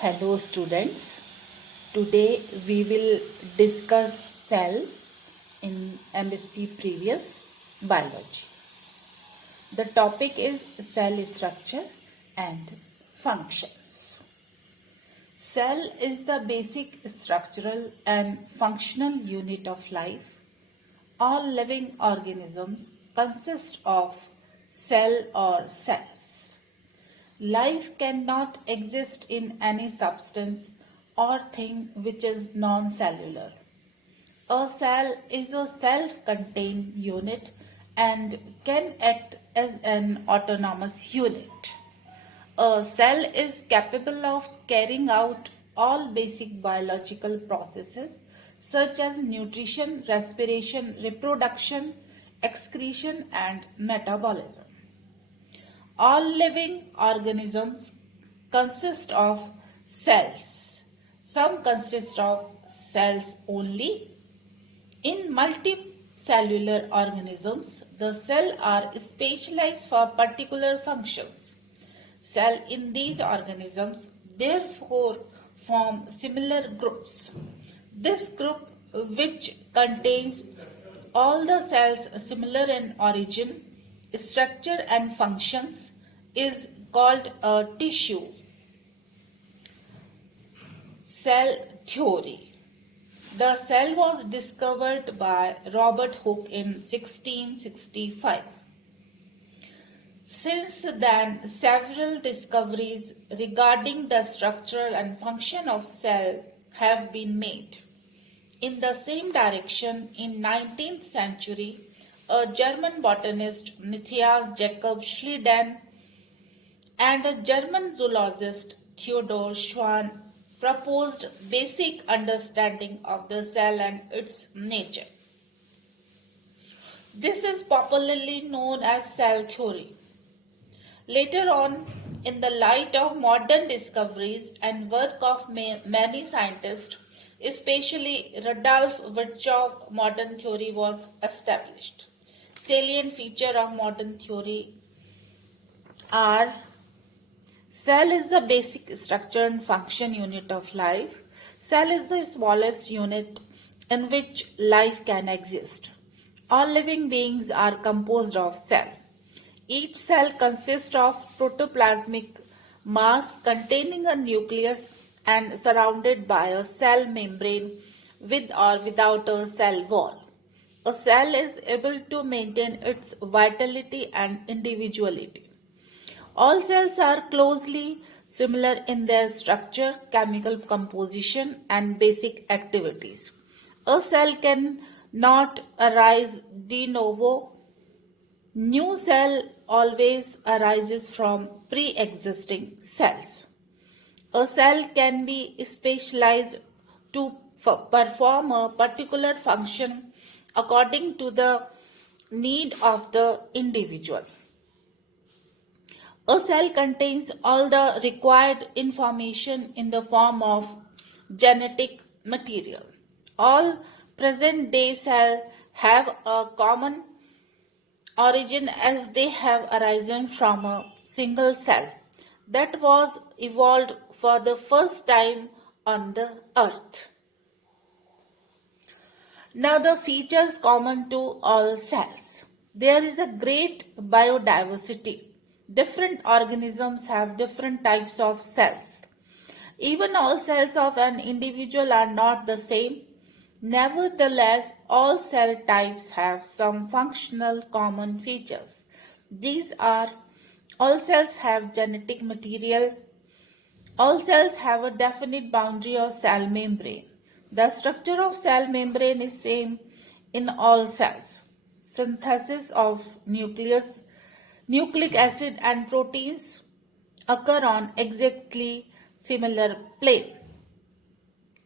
Hello students. Today we will discuss cell in MSc Previous Biology. The topic is cell structure and functions. Cell is the basic structural and functional unit of life. All living organisms consist of cell or cells. Life cannot exist in any substance or thing which is non cellular. A cell is a self contained unit and can act as an autonomous unit. A cell is capable of carrying out all basic biological processes such as nutrition, respiration, reproduction, excretion, and metabolism. All living organisms consist of cells. Some consist of cells only. In multicellular organisms, the cells are specialized for particular functions. Cells in these organisms therefore form similar groups. This group, which contains all the cells similar in origin, structure and functions, is called a tissue. Cell theory. The cell was discovered by Robert Hooke in 1665. Since then, several discoveries regarding the structure and function of cell have been made. In the same direction, in 19th century, a German botanist Matthias Jakob Schleiden and a German zoologist Theodor Schwann proposed basic understanding of the cell and its nature. This is popularly known as cell theory. Later on, in the light of modern discoveries and work of many scientists, especially Rudolf Virchow, modern theory was established. Salient feature of modern theory are: cell is the basic structure and function unit of life. Cell is the smallest unit in which life can exist. All living beings are composed of cell. Each cell consists of protoplasmic mass containing a nucleus and surrounded by a cell membrane with or without a cell wall. A cell is able to maintain its vitality and individuality. All cells are closely similar in their structure, chemical composition, and basic activities. A cell can not arise de novo. New cell always arises from pre-existing cells. A cell can be specialized to perform a particular function according to the need of the individual. A cell contains all the required information in the form of genetic material. All present day cells have a common origin as they have arisen from a single cell that was evolved for the first time on the earth. Now, the features common to all cells. There is a great biodiversity. Different organisms have different types of cells. Even all cells of an individual are not the same. Nevertheless, all cell types have some functional common features. These are: all cells have genetic material. All cells have a definite boundary or cell membrane. The structure of cell membrane is same in all cells. Synthesis of nucleus, nucleic acid and proteins occur on exactly similar plane.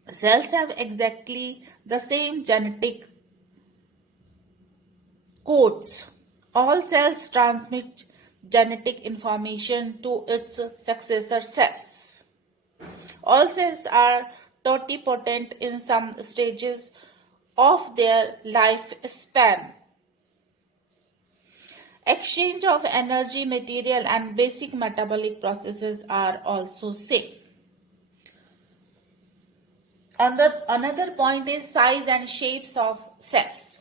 Cells have exactly the same genetic codes. All cells transmit genetic information to its successor cells. All cells are totipotent in some stages of their lifespan. Exchange of energy, material, and basic metabolic processes are also same. Another point is size and shapes of cells.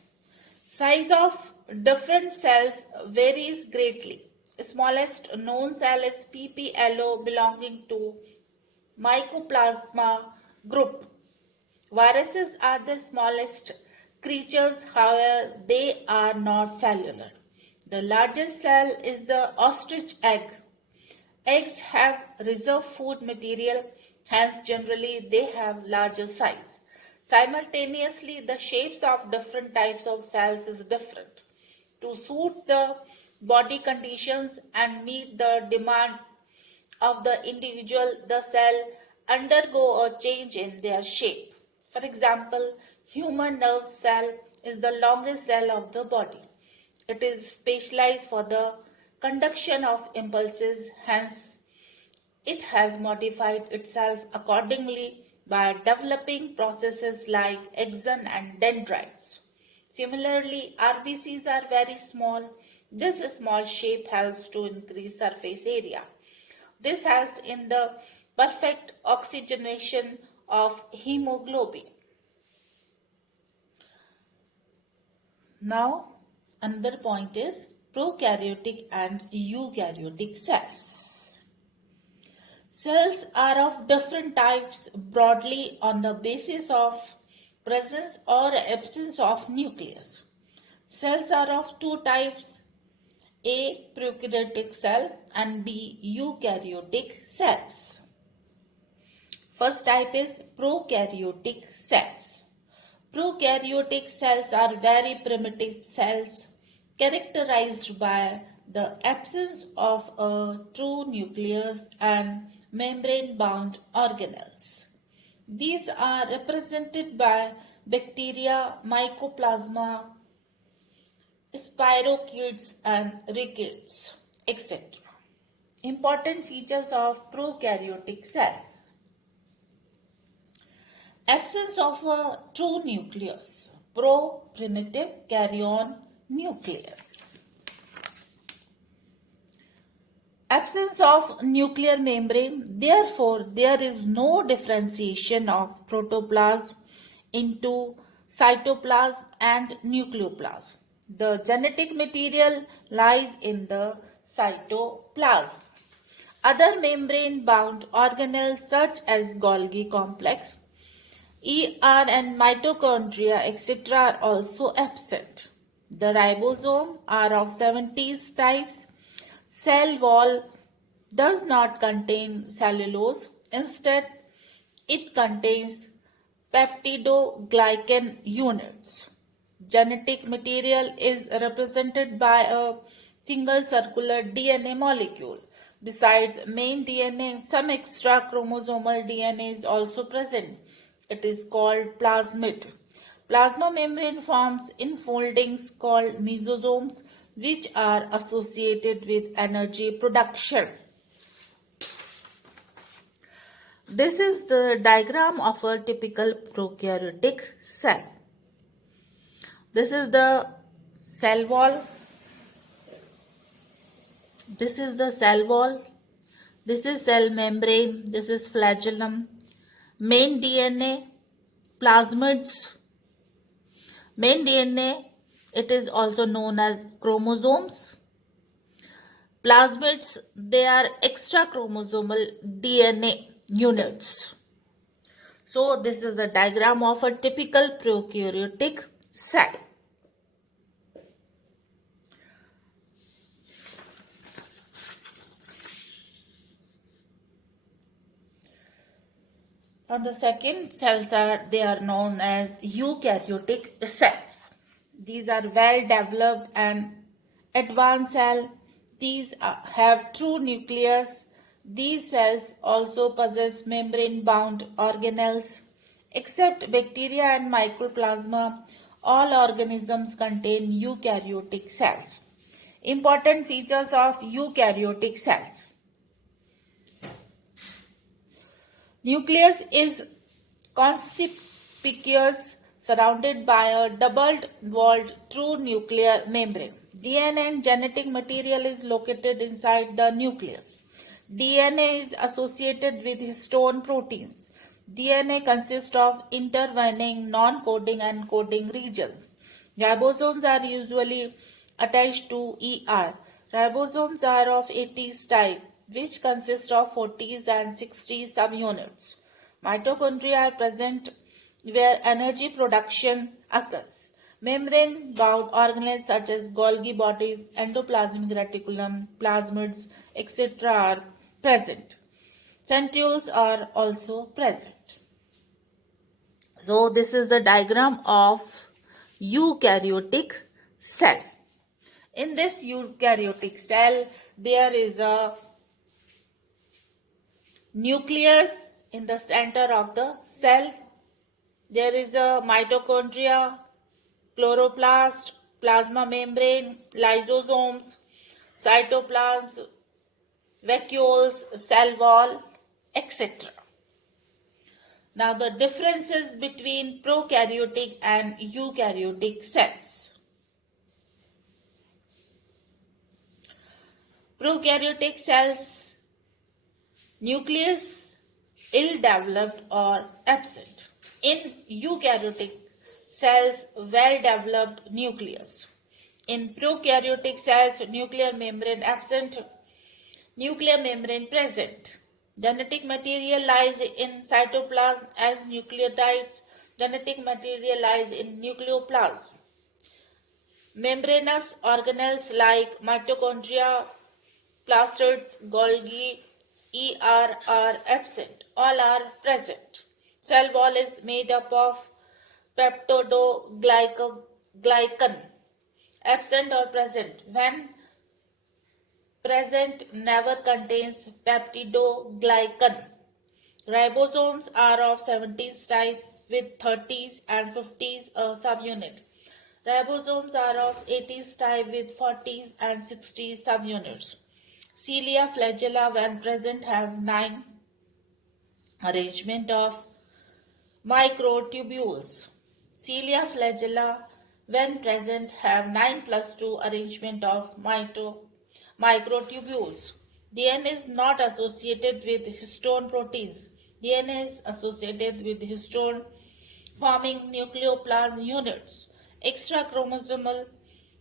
Size of different cells varies greatly. Smallest known cell is PPLO belonging to Mycoplasma group. Viruses are the smallest creatures, however, they are not cellular. The largest cell is the ostrich egg. Eggs have reserve food material, hence generally they have larger size. Simultaneously, the shapes of different types of cells is different. To suit the body conditions and meet the demand of the individual, the cell undergo a change in their shape. For example, human nerve cell is the longest cell of the body. It is specialized for the conduction of impulses, hence it has modified itself accordingly by developing processes like axon and dendrites. Similarly, RBCs are very small. This small shape helps to increase surface area. This helps in the perfect oxygenation of hemoglobin. Now, another point is prokaryotic and eukaryotic cells. Cells are of different types broadly on the basis of presence or absence of nucleus. Cells are of two types, A. Prokaryotic cell and B. Eukaryotic cells. First type is prokaryotic cells. Prokaryotic cells are very primitive cells characterized by the absence of a true nucleus and membrane-bound organelles. These are represented by bacteria, mycoplasma, spirochetes and rickets, etc. Important features of prokaryotic cells. Absence of a true nucleus. Pro-primitive karyon nucleus. Absence of nuclear membrane. Therefore, there is no differentiation of protoplasm into cytoplasm and nucleoplasm. The genetic material lies in the cytoplasm. Other membrane-bound organelles such as Golgi complex, ER and mitochondria etc. are also absent. The ribosome are of 70 types. Cell wall does not contain cellulose. Instead, it contains peptidoglycan units. Genetic material is represented by a single circular DNA molecule. Besides main DNA, some extra chromosomal DNA is also present. It is called plasmid. Plasma membrane forms enfoldings called mesosomes, which are associated with energy production. This is the diagram of a typical prokaryotic cell. This is the cell wall. This is the cell wall. This is cell membrane. This is flagellum. Main DNA, plasmids. Main DNA, it is also known as chromosomes. Plasmids, they are extra chromosomal DNA units. So this is a diagram of a typical prokaryotic cell. On the second cells they are known as eukaryotic cells. These are well developed and advanced cells. These have true nucleus. These cells also possess membrane-bound organelles. Except bacteria and mycoplasma, all organisms contain eukaryotic cells. Important features of eukaryotic cells. Nucleus is conspicuous, surrounded by a double-walled true nuclear membrane. DNA and genetic material is located inside the nucleus. DNA is associated with histone proteins. DNA consists of intervening non-coding and coding regions. Ribosomes are usually attached to ER. Ribosomes are of 80s type, which consist of 40s and 60s subunits. Mitochondria are present where energy production occurs. Membrane-bound organelles such as Golgi bodies, endoplasmic reticulum, plasmids, etc. are present. Centrioles are also present. So this is the diagram of eukaryotic cell. In this eukaryotic cell, there is a nucleus in the center of the cell. There is a mitochondria, chloroplast, plasma membrane, lysosomes, cytoplasm, vacuoles, cell wall, etc. Now the differences between prokaryotic and eukaryotic cells. Prokaryotic cells, nucleus ill-developed or absent. In eukaryotic cells, well-developed nucleus. In prokaryotic cells, nuclear membrane absent, nuclear membrane present. Genetic material lies in cytoplasm as nucleotides. Genetic material lies in nucleoplasm. Membranous organelles like mitochondria, plastids, Golgi, ER are absent. All are present. Cell wall is made up of peptidoglycan, absent or present. When present, never contains peptidoglycan. Ribosomes are of 70s types with 30s and 50s subunit. Ribosomes are of 80s type with 40s and 60s subunits. Cilia flagella when present have 9 arrangement of microtubules. Cilia flagella when present have 9 plus 2 arrangement of microtubules. DNA is not associated with histone proteins. DNA is associated with histone forming nucleoplasm units. Extra chromosomal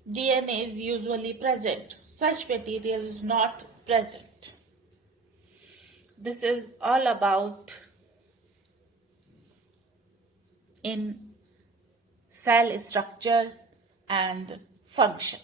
DNA is usually present. Such material is not present. This is all about in cell structure and function.